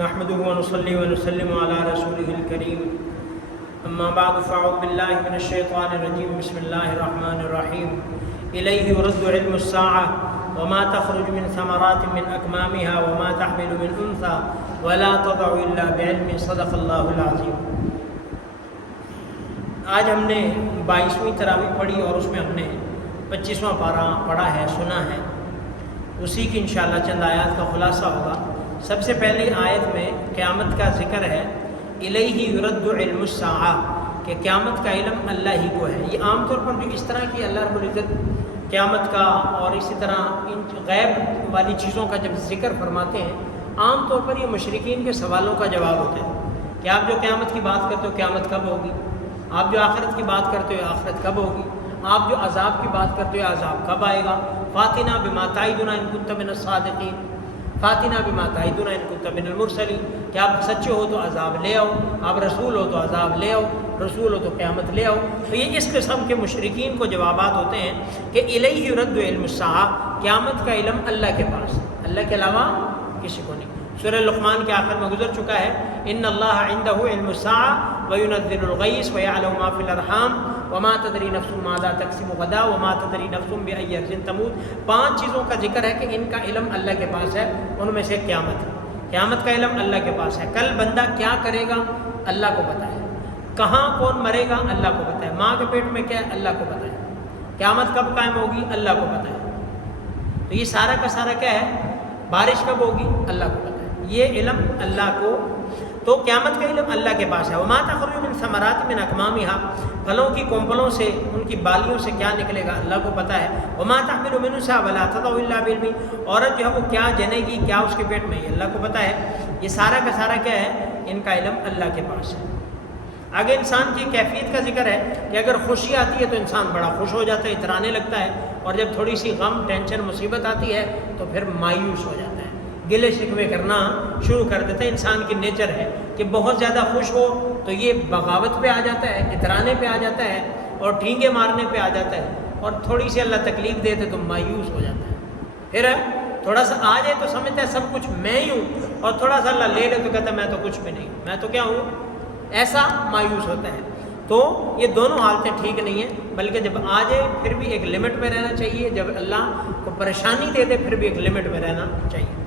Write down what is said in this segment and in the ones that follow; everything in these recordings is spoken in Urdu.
نحمده ونصلي ونسلم على رسوله الكريم اما بعد فاعوذ بالله من الشيطان الرجيم بسم الله الرحمن الرحيم إليه يرد علم الساعة وما تخرج من ثمرات من أكمامها وما تحمل من أنثى ولا تضع إلا بعلم صدق الله العظيم۔ آج ہم نے 22ویں تراویح پڑھی اور اس میں ہم نے 25واں پارہ پڑھا ہے، سنا ہے، اسی کی انشاءاللہ چند آیات کا خلاصہ ہوگا۔ سب سے پہلی آیت میں قیامت کا ذکر ہے، الیہ یرد علم الساعہ، کہ قیامت کا علم اللہ ہی کو ہے۔ یہ عام طور پر جو اس طرح کی اللہ رب العزت قیامت کا اور اسی طرح ان غیب والی چیزوں کا جب ذکر فرماتے ہیں، عام طور پر یہ مشرکین کے سوالوں کا جواب ہوتا ہے کہ آپ جو قیامت کی بات کرتے ہو قیامت کب ہوگی، آپ جو آخرت کی بات کرتے ہو آخرت کب ہوگی، آپ جو عذاب کی بات کرتے ہو عذاب کب آئے گا، فاتنا بما تعدنا ان کنت من الصادقین، فاتنا بما تعدنا ان کنت من المرسلین، کہ آپ سچے ہو تو عذاب لے آؤ، آپ رسول ہو تو عذاب لے آؤ، رسول ہو تو قیامت لے آؤ۔ تو یہ اس قسم کے مشرکین کو جوابات ہوتے ہیں کہ الیہ یرد علم الساعہ، قیامت کا علم اللہ کے پاس، اللہ کے علاوہ کسی کو نہیں۔ سورہ لقمان کے آخر میں گزر چکا ہے، ان اللہ عنده علم الساعہ وینزل الغیث ویعلم ما فی الارحام وما تدری نفس ماذا تکسب غدا وما تدری نفس بأی ارض تموت۔ 5 چیزوں کا ذکر ہے کہ ان کا علم اللہ کے پاس ہے، ان میں سے قیامت ہے۔ قیامت کا علم اللہ کے پاس ہے، کل بندہ کیا کرے گا اللہ کو پتہ ہے، کہاں کون مرے گا اللہ کو پتہ ہے، ماں کے پیٹ میں کیا ہے اللہ کو پتہ ہے، قیامت کب قائم ہوگی اللہ کو پتہ ہے۔ تو یہ سارا کا سارا کیا ہے، بارش کب ہوگی اللہ کو پتہ ہے، یہ علم اللہ کو، تو قیامت کا علم اللہ کے پاس ہے۔ وما تخرج من ثمرات من اکمامها، پھلوں کی کونپلوں سے، ان کی بالیوں سے کیا نکلے گا اللہ کو پتہ ہے۔ وما تحمل من انثى ولا تضع الا بعلمه، عورت جو ہے وہ کیا جنے گی کیا اس کے پیٹ میں، یہ اللہ کو پتہ ہے۔ یہ سارا کا سارا کیا ہے، ان کا علم اللہ کے پاس ہے۔ آگے انسان کی کیفیت کا ذکر ہے کہ اگر خوشی آتی ہے تو انسان بڑا خوش ہو جاتا ہے، اترانے لگتا ہے، اور جب تھوڑی سی غم ٹینشن مصیبت آتی ہے تو پھر مایوس ہو جاتا ہے، گلے شکوے کرنا شروع کر دیتا ہے۔ انسان کی نیچر ہے کہ بہت زیادہ خوش ہو تو یہ بغاوت پہ آ جاتا ہے، اترانے پہ آ جاتا ہے، اور ٹھینگے مارنے پہ آ جاتا ہے، اور تھوڑی سی اللہ تکلیف دیتے تو مایوس ہو جاتا ہے۔ پھر تھوڑا سا آ جائے تو سمجھتا ہے سب کچھ میں ہی ہوں، اور تھوڑا سا اللہ لے لے تو کہتا ہے میں تو کچھ بھی نہیں، میں تو کیا ہوں، ایسا مایوس ہوتا ہے۔ تو یہ دونوں حالتیں ٹھیک نہیں ہیں، بلکہ جب آ جائے پھر بھی ایک لمٹ میں رہنا چاہیے، جب اللہ کو پریشانی دے دے پھر بھی ایک لمٹ میں رہنا چاہیے۔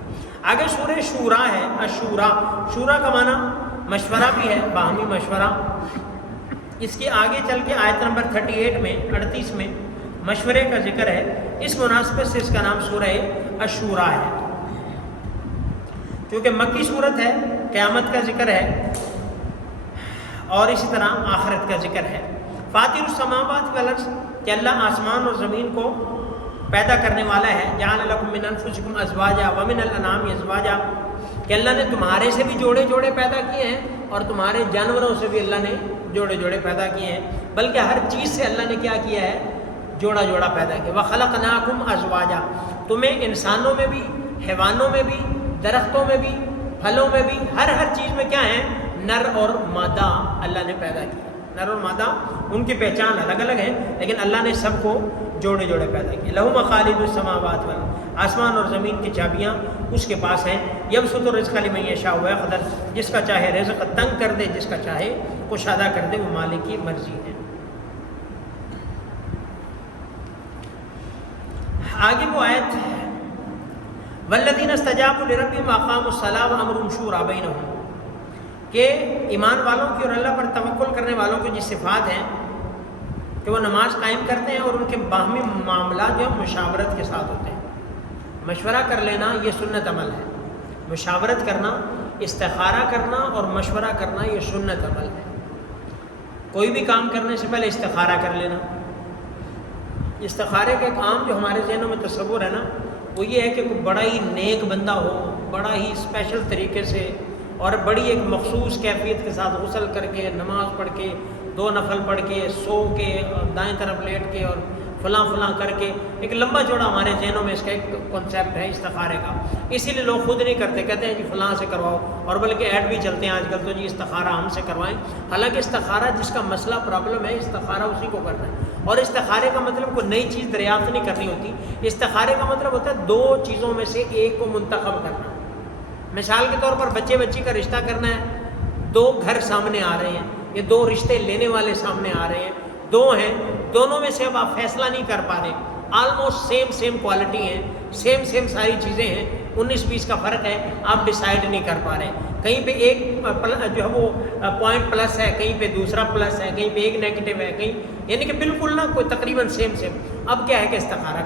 آگے سورہ شورا ہے، الشورا، شورا کا معنی مشورہ بھی ہے، باہمی مشورہ۔ اس کے آگے چل کے آیت نمبر 38 میں 38 میں مشورے کا ذکر ہے، اس مناسبت سے اس کا نام سورہ الشورا ہے۔ کیونکہ مکی صورت ہے، قیامت کا ذکر ہے اور اسی طرح آخرت کا ذکر ہے۔ فاطر السماوات والارض، کہ اللہ آسمان اور زمین کو پیدا کرنے والا ہے۔ جعل لکم من انفسکم ازواجا ومن الانعام ازواجا، کہ اللہ نے تمہارے سے بھی جوڑے جوڑے پیدا کیے ہیں اور تمہارے جانوروں سے بھی اللہ نے جوڑے جوڑے پیدا کیے ہیں، بلکہ ہر چیز سے اللہ نے کیا کیا ہے، جوڑا جوڑا پیدا کیا۔ وخلقناکم ازواجا، تمہیں انسانوں میں بھی، حیوانوں میں بھی، درختوں میں بھی، پھلوں میں بھی، ہر چیز میں کیا ہے، نر اور مادہ اللہ نے پیدا کیا۔ نر اور مادہ ان کی پہچان الگ الگ ہے، لیکن اللہ نے سب کو جوڑے جوڑے پیدا کیے۔ لہو مخالد السماوات والارض، آسمان اور زمین کی چابیاں اس کے پاس ہیں۔ یبسط الرزق لمن یشاء ویقدر، جس کا چاہے رزق تنگ کر دے، جس کا چاہے کشادہ کر دے، وہ مالک کی مرضی ہے۔ آگے وہ آیت ہے، والذین استجابوا لربهم واقاموا الصلاۃ وامرهم شورى بینہم، کہ ایمان والوں کی اور اللہ پر توکل کرنے والوں کی جو صفات ہیں کہ وہ نماز قائم کرتے ہیں اور ان کے باہمی معاملات جو مشاورت کے ساتھ ہوتے ہیں۔ مشورہ کر لینا یہ سنت عمل ہے، مشاورت کرنا، استخارہ کرنا اور مشورہ کرنا یہ سنت عمل ہے۔ کوئی بھی کام کرنے سے پہلے استخارہ کر لینا۔ استخارے کا ایک عام جو ہمارے ذہنوں میں تصور ہے نا، وہ یہ ہے کہ کوئی بڑا ہی نیک بندہ ہو، بڑا ہی اسپیشل طریقے سے اور بڑی ایک مخصوص کیفیت کے ساتھ غسل کر کے، نماز پڑھ کے، 2 نفل پڑھ کے، سو کے، دائیں طرف لیٹ کے اور فلاں کر کے، ایک لمبا چوڑا ہمارے ذہنوں میں اس کا ایک کنسیپٹ ہے استخارے کا۔ اسی لیے لوگ خود نہیں کرتے، کہتے ہیں جی فلاں سے کرواؤ، اور بلکہ ایڈ بھی چلتے ہیں آج کل تو جی استخارہ ہم سے کروائیں۔ حالانکہ استخارہ جس کا مسئلہ پرابلم ہے، استخارہ اسی کو کرنا ہے۔ اور استخارے کا مطلب کوئی نئی چیز دریافت نہیں کرنی ہوتی، استخارے کا مطلب ہوتا ہے 2 چیزوں میں سے ایک کو منتخب کرنا۔ مثال کے طور پر بچے بچی کا رشتہ کرنا ہے، دو گھر سامنے آ رہے ہیں، یہ دو رشتے لینے والے سامنے آ رہے ہیں، دو ہیں، دونوں میں سے اب آپ فیصلہ نہیں کر پا رہے، آلموسٹ سیم کوالٹی ہیں، سیم ساری چیزیں ہیں، 19-20 کا فرق ہے، آپ ڈیسائیڈ نہیں کر پا رہے، کہیں پہ ایک جو ہے وہ پوائنٹ پلس ہے، کہیں پہ دوسرا پلس ہے، کہیں پہ ایک نیگیٹو ہے، کہیں یعنی کہ بالکل نا کوئی تقریباً سیم اب کیا ہے کہ استخارہ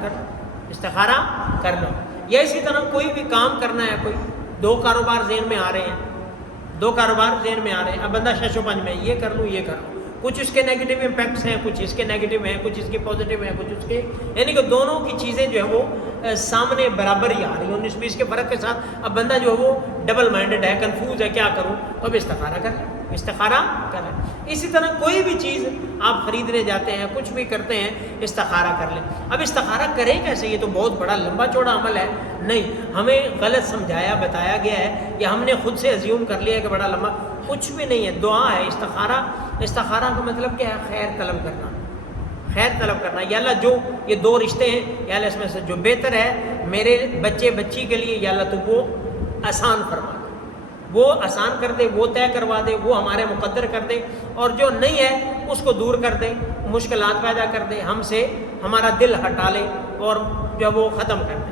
کر لو. یا اسی طرح کوئی بھی کام کرنا ہے، کوئی دو کاروبار ذہن میں آ رہے ہیں، اب بندہ شش و پنج میں یہ کر لوں، کچھ اس کے نیگیٹو امپیکٹس ہیں، کچھ اس کے نیگیٹو ہیں، کچھ اس کے پازیٹیو ہیں، کچھ اس کے، یعنی کہ دونوں کی چیزیں جو ہے وہ سامنے برابر ہی آ رہی ہیں 19-20 کے فرق کے ساتھ. اب بندہ جو ہے وہ ڈبل مائنڈڈ ہے، کنفیوز ہے، کیا کروں، تو اب استخارہ کر لیں. اسی طرح کوئی بھی چیز آپ خریدنے جاتے ہیں، کچھ بھی کرتے ہیں، استخارہ کر لیں. اب استخارہ کریں کیسے؟ یہ تو بہت بڑا لمبا چوڑا عمل ہے، نہیں، ہمیں غلط سمجھایا بتایا گیا ہے، یا ہم نے خود سے ازیوم کر لیا ہے کہ بڑا لمبا، کچھ بھی نہیں ہے، دعا ہے. استخارہ کا مطلب کیا ہے؟ خیر طلب کرنا. یا اللہ جو یہ دو رشتے ہیں، یا اللہ اس میں سے جو بہتر ہے میرے بچے بچی کے لیے، یا اللہ تو وہ آسان فرما دے، وہ آسان کر دے، وہ طے کروا دے، وہ ہمارے مقدر کر دے، اور جو نہیں ہے اس کو دور کر دے، مشکلات پیدا کر دے، ہم سے ہمارا دل ہٹا لے اور جو وہ ختم کر دے.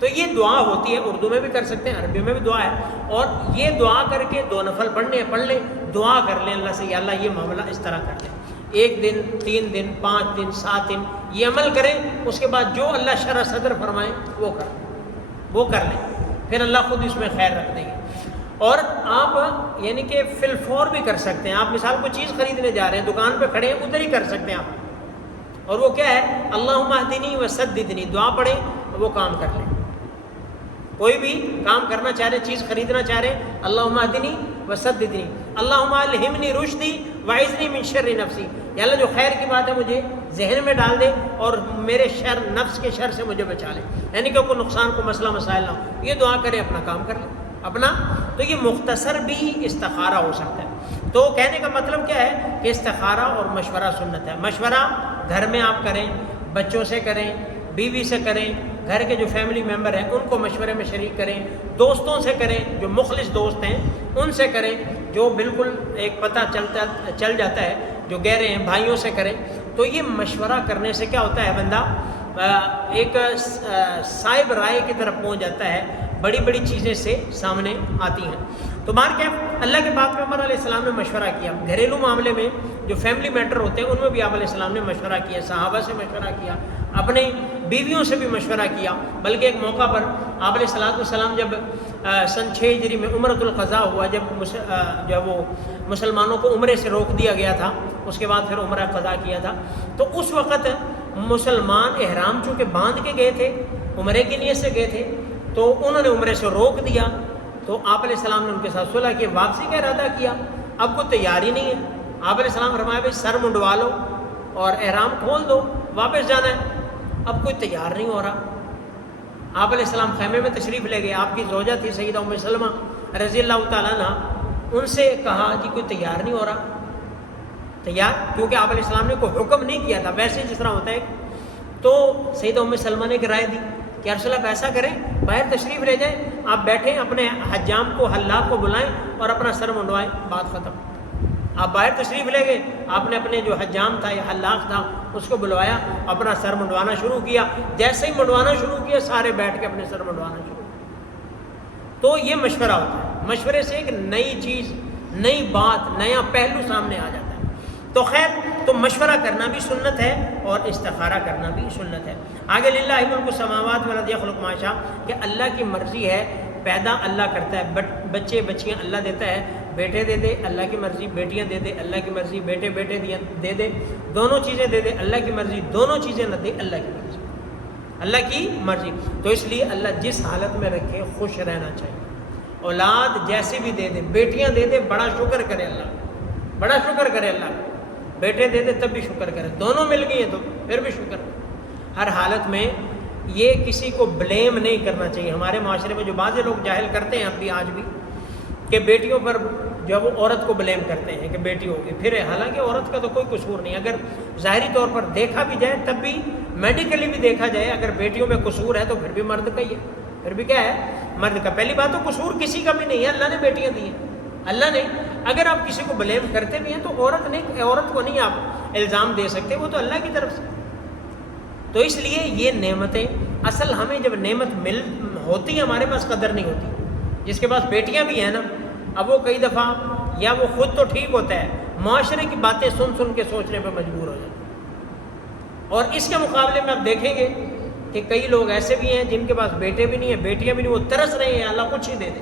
تو یہ دعا ہوتی ہے، اردو میں بھی کر سکتے ہیں، عربی میں بھی دعا ہے. اور یہ دعا کر کے 2 نفل پڑھ لیں، دعا کر لیں اللہ سے، یا اللہ یہ معاملہ اس طرح کر دیں. 1 دن 3 دن 5 دن 7 دن یہ عمل کریں، اس کے بعد جو اللہ شرح صدر فرمائے وہ کر لیں، پھر اللہ خود اس میں خیر رکھ دیں گے. اور آپ یعنی کہ فی الفور بھی کر سکتے ہیں. آپ مثال کوئی چیز خریدنے جا رہے ہیں، دکان پہ کھڑے ہیں، ادھر ہی کر سکتے ہیں آپ. اور وہ کیا ہے؟ اللہم اہدنی وسددنی، دعا پڑھیں، وہ کام کر لیں. کوئی بھی کام کرنا چاہ رہے، چیز خریدنا چاہ رہے، اللہم اہدنی وسددنی، اللہم الہمنی رشدی واعذنی من شر نفسی، یا اللہ جو خیر کی بات ہے مجھے ذہن میں ڈال دے اور میرے نفس کے شر سے مجھے بچا لے، یعنی کہ کوئی نقصان کو مسئلہ مسائل نہ ہو. یہ دعا کریں، اپنا کام کر لیں تو یہ مختصر بھی استخارہ ہو سکتا ہے. تو کہنے کا مطلب کیا ہے کہ استخارہ اور مشورہ سنت ہے. مشورہ گھر میں آپ کریں، بچوں سے کریں، بیوی سے کریں، گھر کے جو فیملی ممبر ہیں ان کو مشورے میں شریک کریں، دوستوں سے کریں، جو مخلص دوست ہیں ان سے کریں، جو بالکل ایک پتہ چل جاتا ہے، جو گہرے ہیں، بھائیوں سے کریں. تو یہ مشورہ کرنے سے کیا ہوتا ہے، بندہ ایک صاحب رائے کی طرف پہنچ جاتا ہے، بڑی بڑی چیزیں سے سامنے آتی ہیں. تو بہرکیف اللہ کے پاک پیغمبر علیہ السلام نے مشورہ کیا. گھریلو معاملے میں جو فیملی میٹر ہوتے ہیں ان میں بھی آپ علیہ السلام نے مشورہ کیا، صحابہ سے مشورہ کیا، اپنی بیویوں سے بھی مشورہ کیا. بلکہ ایک موقع پر آپ علیہ السلام جب سن 6 ہجری میں عمرۃ القضاء ہوا، جب وہ مسلمانوں کو عمرے سے روک دیا گیا تھا، اس کے بعد پھر عمرہ قضا کیا تھا، تو اس وقت مسلمان احرام چونکہ باندھ کے گئے تھے، عمرے کی نیت سے گئے تھے، تو انہوں نے عمرے سے روک دیا. تو آپ علیہ السلام نے ان کے ساتھ صلح کی، واپسی کا ارادہ کیا. اب کوئی تیاری نہیں ہے. آپ علیہ السلام فرمایا بھائی سر منڈوا لو اور احرام کھول دو، واپس جانا ہے. اب کوئی تیار نہیں ہو رہا. آپ علیہ السلام خیمے میں تشریف لے گئے. آپ کی زوجہ تھی سیدہ ام سلمہ رضی اللہ تعالیٰ عنہ، ان سے کہا کہ کوئی تیار نہیں ہو رہا. کیونکہ آپ علیہ السلام نے کوئی حکم نہیں کیا تھا، ویسے جس طرح ہوتا ہے. تو سیدہ ام سلمہ نے ایک رائے دی کہ رسول اللہ ایسا کریں، باہر تشریف لے جائیں، آپ بیٹھیں، اپنے حجام کو حلاق کو بلائیں اور اپنا سر منڈوائیں، بات ختم. آپ باہر تشریف لے گئے، آپ نے اپنے جو حجام تھا یا حلاق تھا اس کو بلوایا، اپنا سر منڈوانا شروع کیا. جیسے ہی منڈوانا شروع کیا سارے بیٹھ کے اپنے سر منڈوانا شروع. تو یہ مشورہ ہوتا ہے. مشورے سے ایک نئی چیز، نئی بات، نیا پہلو سامنے آ جاتا ہے. تو خیر، تو مشورہ کرنا بھی سنت ہے اور استخارہ کرنا بھی سنت ہے. آگے للہ ملک السماوات والارض یخلق ما یشاء، کہ اللہ کی مرضی ہے، پیدا اللہ کرتا ہے، بچے بچیاں اللہ دیتا ہے، بیٹے دے دے اللہ کی مرضی، بیٹیاں دے دے اللہ کی مرضی، بیٹے دے دے، دونوں چیزیں دے دے اللہ کی مرضی، دونوں چیزیں نہ دے اللہ کی مرضی، اللہ کی مرضی. تو اس لیے اللہ جس حالت میں رکھے خوش رہنا چاہیے. اولاد جیسے بھی دے دے، بیٹیاں دے دے بڑا شکر کرے اللہ، بڑا شکر کرے اللہ. بیٹے دے دے تب بھی شکر کرے، دونوں مل گئی ہیں تو پھر بھی شکر. ہر حالت میں یہ کسی کو بلیم نہیں کرنا چاہیے. ہمارے معاشرے میں جو بعض لوگ جاہل کرتے ہیں اب بھی آج بھی، کہ بیٹیوں پر جو وہ عورت کو بلیم کرتے ہیں کہ بیٹی ہوگی، پھر حالانکہ عورت کا تو کوئی قصور نہیں. اگر ظاہری طور پر دیکھا بھی جائے تب بھی میڈیکلی بھی دیکھا جائے، اگر بیٹیوں میں قصور ہے تو پھر بھی مرد کا ہی ہے. پھر بھی کیا ہے؟ مرد کا. پہلی بات تو قصور کسی کا بھی نہیں ہے, اللہ نے بیٹیاں دی ہیں, اللہ نے. اگر آپ کسی کو بلیم کرتے بھی ہیں تو عورت کو نہیں آپ الزام دے سکتے, وہ تو اللہ کی طرف سے. تو اس لیے یہ نعمتیں اصل ہمیں جب نعمت ہوتی ہے ہمارے پاس قدر نہیں ہوتی. جس کے پاس بیٹیاں بھی ہیں نا, اب وہ کئی دفعہ یا وہ خود تو ٹھیک ہوتا ہے, معاشرے کی باتیں سن کے سوچنے پہ مجبور ہو جاتا ہے. اور اس کے مقابلے میں آپ دیکھیں گے کہ کئی لوگ ایسے بھی ہیں جن کے پاس بیٹے بھی نہیں ہیں, بیٹیاں بھی نہیں, وہ ترس رہے ہیں اللہ کچھ ہی دے دے,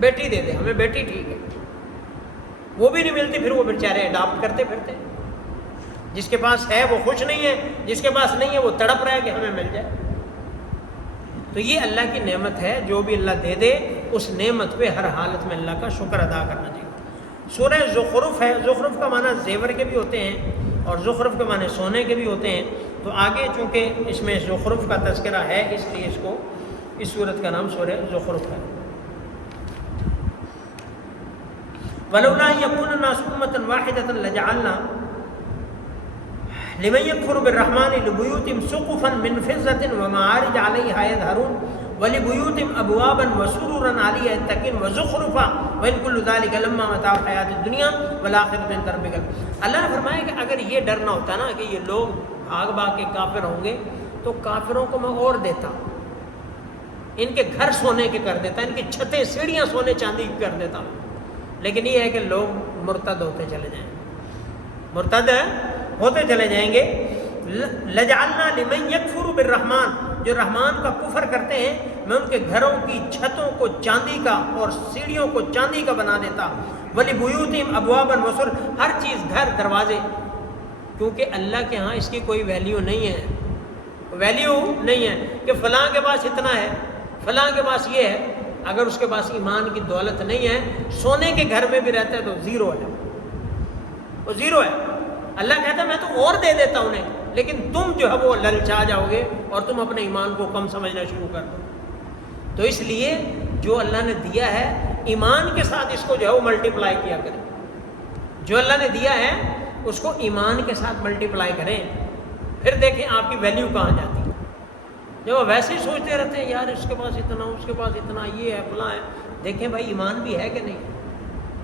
بیٹی دے دے ہمیں, بیٹی ٹھیک ہے. وہ بھی نہیں ملتی, پھر وہ بیچارے اڈاپٹ کرتے پھرتے ہیں. جس کے پاس ہے وہ خوش نہیں ہے, جس کے پاس نہیں ہے وہ تڑپ رہا ہے کہ ہمیں مل جائے. تو یہ اللہ کی نعمت ہے, جو بھی اللہ دے دے اس نعمت پہ ہر حالت میں اللہ کا شکر ادا کرنا چاہیے. سورہ زخرف ہے, زخرف کا معنی زیور کے بھی ہوتے ہیں اور زخرف کے معنی سونے کے بھی ہوتے ہیں. تو آگے چونکہ اس میں زخرف کا تذکرہ ہے اس لیے اس سورت کا نام سورہ زخرف ہے. وَلَوْلَا يَكُونَ النَّاسُ أُمَّةً وَاحِدَةً لَجَعَلْنَا لِمَن يَكْفُرُ بِالرَّحْمَنِ لِبُيُوتِهِمْ سُقُفًا مِّن فِضَّةٍ وَمَعَارِجَ عَلَيْهَا يَظْهَرُونَ وَلِبُيُوتِهِمْ أَبْوَابًا وَسُرُرًا عَلَيْهَا يَتَّكِئُونَ وَزُخْرُفًا وَإِن كُلُّ ذَلِكَ لَمَّا مَتَاعُ الْحَيَاةِ الدُّنْيَا وَالْآخِرَةُ عِندَ رَبِّكَ. اللہ نے فرمایا کہ اگر یہ ڈر نہ ہوتا نا کہ یہ لوگ بھاگ کے کافر ہوں گے تو کافروں کو میں اور دیتا, ان کے گھر سونے کے کر دیتا, ان کی چھتیں سیڑھیاں سونے چاندی کی کر دیتا. لیکن یہ ہے کہ لوگ مرتد ہوتے چلے جائیں, مرتد ہوتے چلے جائیں گے. لجعلنا لمن یکفر بالرحمن, جو رحمان کا کفر کرتے ہیں میں ان کے گھروں کی چھتوں کو چاندی کا اور سیڑھیوں کو چاندی کا بنا دیتا. ولبیوتہم ابوابا وسر, ہر چیز گھر دروازے, کیونکہ اللہ کے ہاں اس کی کوئی ویلیو نہیں ہے, ویلیو نہیں ہے کہ فلاں کے پاس اتنا ہے, فلاں کے پاس یہ ہے. اگر اس کے پاس ایمان کی دولت نہیں ہے, سونے کے گھر میں بھی رہتا ہے تو زیرو ہے, وہ زیرو ہے. اللہ کہتا ہے میں تو اور دے دیتا ہوں انہیں, لیکن تم جو ہے وہ للچا جاؤ گے اور تم اپنے ایمان کو کم سمجھنا شروع کر دو. تو اس لیے جو اللہ نے دیا ہے ایمان کے ساتھ اس کو جو ہے وہ ملٹیپلائی کیا کریں. جو اللہ نے دیا ہے اس کو ایمان کے ساتھ ملٹیپلائی کریں, پھر دیکھیں آپ کی ویلیو کہاں جاتی ہے. جب وہ ویسے ہی سوچتے رہتے ہیں یار اس کے پاس اتنا, اس کے پاس اتنا, یہ ہے فلاں ہے, دیکھیں بھائی ایمان بھی ہے کہ نہیں.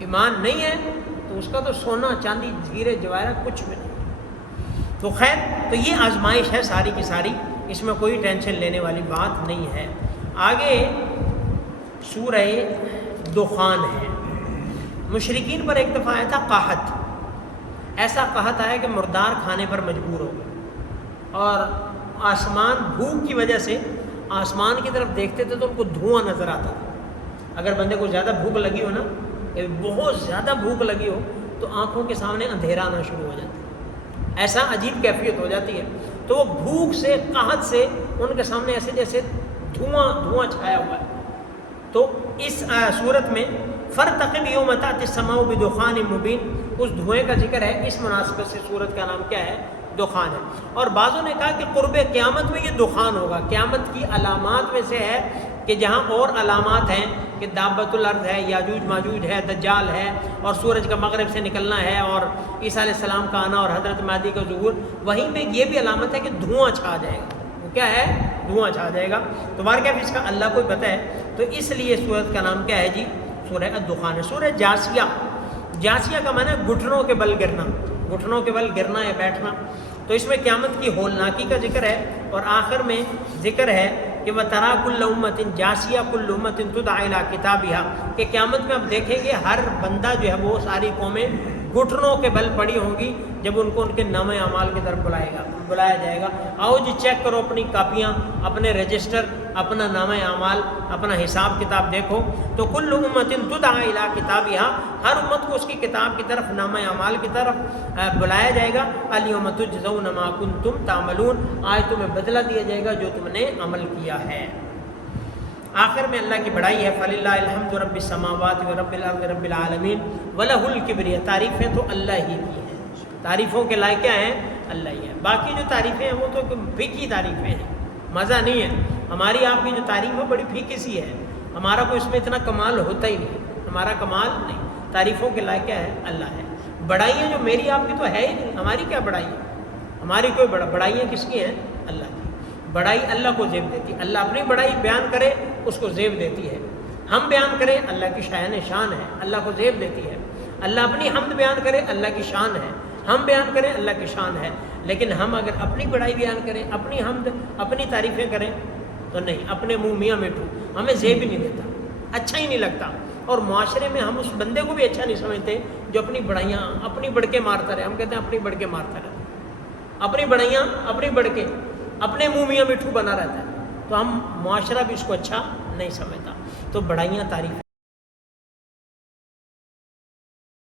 ایمان نہیں ہے تو اس کا تو سونا چاندی ہیرے جواہرات کچھ بھی نہیں. تو خیر, تو یہ آزمائش ہے ساری کی ساری, اس میں کوئی ٹینشن لینے والی بات نہیں ہے. آگے سورہ دخان ہے. مشرکین پر ایک دفعہ آیا تھا قحط, ایسا قحط آیا کہ مردار کھانے پر مجبور ہو گئے اور آسمان بھوک کی وجہ سے آسمان کی طرف دیکھتے تھے تو ان کو دھواں نظر آتا تھا. اگر بندے کو زیادہ بھوک لگی ہو نا, بہت زیادہ بھوک لگی ہو تو آنکھوں کے سامنے اندھیرا آنا شروع ہو جاتا ہے, ایسا عجیب کیفیت ہو جاتی ہے. تو وہ بھوک سے قحط سے ان کے سامنے ایسے جیسے دھواں چھایا ہوا ہے. تو اس صورت میں فرتقب یوم تأتی السماء بدخان مبین, اس دھوئیں کا ذکر ہے. اس مناسبت سے صورت کا نام کیا ہے؟ دخان ہے. اور بعضوں نے کہا کہ قرب قیامت میں یہ دخان ہوگا. قیامت کی علامات میں سے ہے کہ جہاں اور علامات ہیں کہ دابۃ الارض ہے, یاجوج ماجوج ہے, دجال ہے, اور سورج کا مغرب سے نکلنا ہے, اور عیسیٰ علیہ السلام کا آنا اور حضرت مہدی کا ظہور, وہیں پہ یہ بھی علامت ہے کہ دھواں چھا جائے گا. وہ کیا ہے؟ دھواں چھا جائے گا. تو بارکیف اس کا اللہ کو پتہ ہے. تو اس لیے سورت کا نام کیا ہے جی؟ سورہ الدخان ہے. سورہ جاسیہ, جاسیہ کا معنی ہے گھٹنوں کے بل گرنا, گھٹنوں کے بل گرنا یا بیٹھنا. تو اس میں قیامت کی ہولناکی کا ذکر ہے, اور آخر میں ذکر ہے کہ وَتَرَىٰ كُلَّ أُمَّةٍ جَاسِيَةً كُلُّ أُمَّةٍ تُدْعَىٰ إِلَىٰ كِتَابِهَا, کہ قیامت میں آپ دیکھیں گے ہر بندہ جو ہے وہ ساری قومیں گھٹنوں کے بل پڑی ہوں گی جب ان کو ان کے نامہ اعمال کی طرف بلایا جائے گا. آؤ جی چیک کرو اپنی کاپیاں, اپنے رجسٹر, اپنا نامہ اعمال, اپنا حساب کتاب دیکھو. تو کل امت تدعیٰ الی کتابہا, ہر امت کو اس کی کتاب کی طرف, نامہ اعمال کی طرف بلایا جائے گا. الیوم تجزون ما کنتم تعملون, آج تمہیں بدلہ دیا جائے گا جو تم نے عمل کیا ہے. آخر میں اللہ کی بڑائی ہے. فللہ الحمد رب السماوات و رب الارض رب العالمین ولہ الکبریہ, تعریفیں تو اللہ ہی کی ہیں, تعریفوں کے لائق کیا ہیں؟ اللہ ہی ہے. باقی جو تعریفیں ہیں وہ تو پھیکی تعریفیں ہیں, مزہ نہیں ہے. ہماری آپ کی جو تعریف ہے بڑی پھیکی سی ہے, ہمارا کوئی اس میں اتنا کمال ہوتا ہی نہیں, ہمارا کمال نہیں. تعریفوں کے لائق کیا ہے؟ اللہ ہے. بڑائیاں جو میری آپ کی تو ہے ہی نہیں, ہماری کیا بڑائی ہے؟ ہماری کوئی بڑائیاں کس کی ہیں؟ اللہ کی. بڑائی اللہ کو زیب دیتی. اللہ اپنی بڑائی بیان کرے اس کو زیب دیتی ہے. ہم بیان کریں اللہ کی شان ہے, اللہ کو زیب دیتی ہے. اللہ اپنی حمد بیان کرے اللہ کی شان ہے, ہم بیان کریں اللہ کی شان ہے. لیکن ہم اگر اپنی بڑائی بیان کریں, اپنی حمد, اپنی تعریفیں کریں تو نہیں, اپنے منہ میاں میٹھو, ہمیں زیب ہی نہیں دیتا, اچھا ہی نہیں لگتا. اور معاشرے میں ہم اس بندے کو بھی اچھا نہیں سمجھتے جو اپنی بڑھائیاں اپنی بڑھ کے مارتا رہے. ہم کہتے ہیں اپنی بڑھ کے مارتا رہتا, اپنی بڑھائیاں اپنی بڑھ کے, اپنے منہ میاں میٹھو بنا رہتا ہے, تو ہم معاشرہ بھی اس کو اچھا نہیں سمجھتا. تو بڑھائیاں تعریف